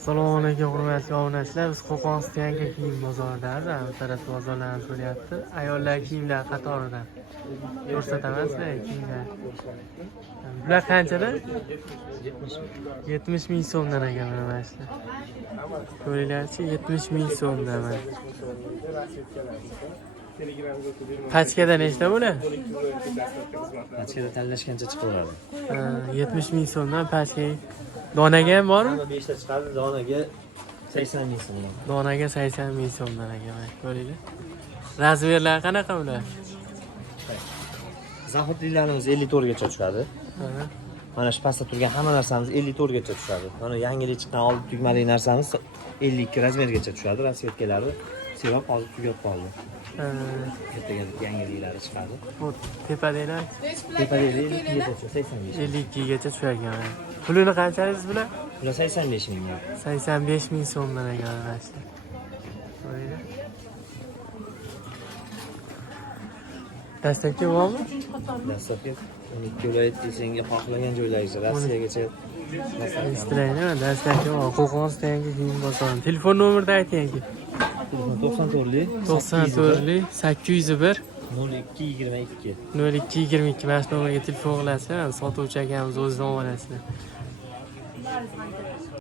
Assalomu alaykum hurmatli obunachilar. Biz Qo'qon yangi kiyim bozoridan, bu taraf bozorlarni ko'ryapti. Ayollar kiyimlar qatoridan ko'rsataman sizlarga kiyimlar. Bular qanchadan? 70 ming so'mdan ekan mana shu. Ko'ringlarchi, 70 ming so'mdan mana. Pachkada nechta bo'ladi? Pachkada tanlashgancha chiqaveradi. 70 ming so'mdan pachka. Donaga ham bormi? 5 ta chiqadi, donaga 80 ming so'm. Donaga 80 ming so'mdan ekan, ko'ringlar. Razmerlar qanaqa ular? Zaxodliklarimiz 54 gacha tushadi. Mana shu pastda turgan hamma narsamiz 54 gacha tushadi. Mana yangilik chiqqan oldi tugmali narsamiz 52 razmergacha tushadi. Rasvetkalari sevib hozir tugab qoldi. Ertaga yangiliklari chiqadi. Bu tepadagilar Tepadagi 52 gacha 85. 52 gacha tushar ekan. Pulini qanchaliksiz bular? Bular 85 ming. 85 ming so'mdan ekan mana. Dastlabki bormi? Dastlabki 12 viloyat senga xohlagan joylaringiz Rossiyagacha Istilaydi, dastlabki bor. Qo'qon yangi kiyim bozori. Telefon nomerini ayting. 94 801 0222 0222 mana shu nomerga telefon qilasiz. Sotuvchi akamiz o'zidan olasizlar.